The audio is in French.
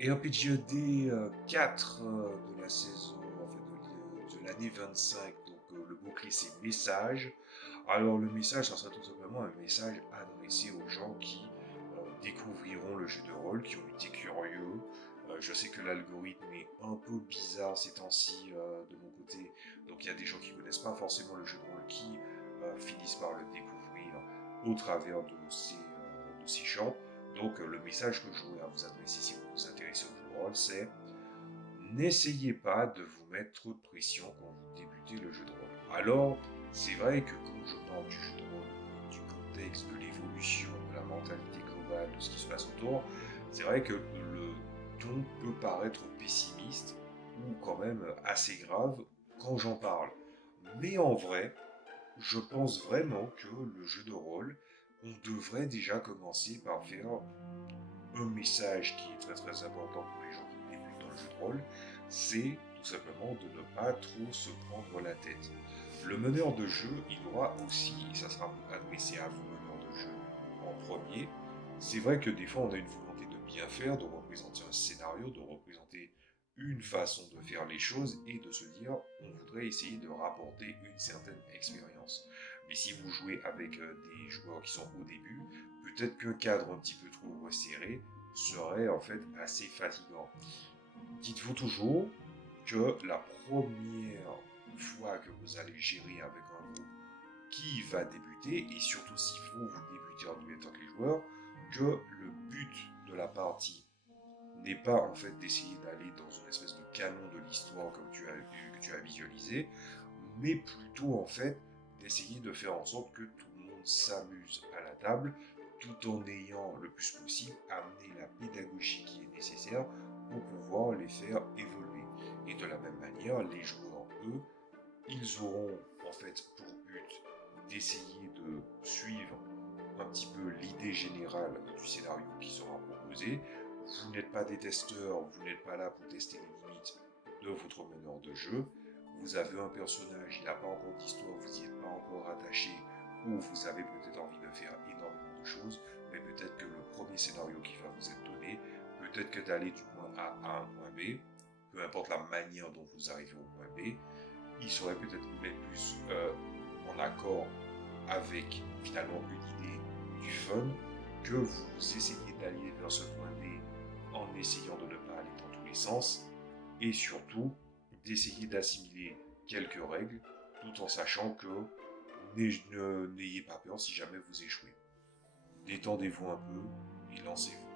Et RPGED 4 de la saison, en fait, de l'année 25. Donc le mot-clé c'est message. Alors le message, ça sera tout simplement un message adressé aux gens qui découvriront le jeu de rôle, qui ont été curieux. Je sais que l'algorithme est un peu bizarre ces temps-ci de mon côté. Donc il y a des gens qui connaissent pas forcément le jeu de rôle qui finissent par le découvrir au travers de ces gens. Donc le message que je voulais vous adresser si vous vous intéressez au jeu de rôle, c'est n'essayez pas de vous mettre trop de pression quand vous débutez le jeu de rôle. Alors, c'est vrai que quand je parle du jeu de rôle, du contexte, de l'évolution, de la mentalité globale, de ce qui se passe autour, c'est vrai que le ton peut paraître pessimiste ou quand même assez grave quand j'en parle. Mais en vrai, je pense vraiment que le jeu de rôle, on devrait déjà commencer par faire un message qui est très très important pour les gens qui débutent dans le jeu de rôle, c'est tout simplement de ne pas trop se prendre la tête. Le meneur de jeu, il doit aussi, et ça sera adressé à vous, meneur de jeu, en premier, c'est vrai que des fois on a une volonté de bien faire, de représenter un scénario, de représenter une façon de faire les choses et de se dire on voudrait essayer de rapporter une certaine expérience. Mais si vous jouez avec des joueurs qui sont au début, peut-être qu'un cadre un petit peu trop resserré serait en fait assez fatigant. Dites-vous toujours que la première fois que vous allez gérer avec un groupe qui va débuter, et surtout si vous débutez en même temps que les joueurs, que le but de la partie n'est pas en fait d'essayer d'aller dans une espèce de canon de l'histoire comme que tu as visualisé, mais plutôt en fait d'essayer de faire en sorte que tout le monde s'amuse à la table, tout en ayant le plus possible amené la pédagogie qui est nécessaire pour pouvoir les faire évoluer. Et de la même manière, les joueurs, eux, ils auront en fait pour but d'essayer de suivre un petit peu l'idée générale du scénario qui sera proposé. Vous n'êtes pas des testeurs, vous n'êtes pas là pour tester les limites de votre meneur de jeu. Vous avez un personnage, il n'a pas encore d'histoire, vous n'y êtes pas encore attaché, ou vous avez peut-être envie de faire énormément de choses, mais peut-être que le premier scénario qui va vous être donné, peut-être que d'aller du point A à un point B, peu importe la manière dont vous arrivez au point B, il serait peut-être mettre plus en accord avec finalement une idée du fun que vous essayez d'aller vers ce point D en essayant de ne pas aller dans tous les sens et surtout d'essayer d'assimiler quelques règles tout en sachant que n'ayez pas peur si jamais vous échouez. Détendez-vous un peu et lancez-vous.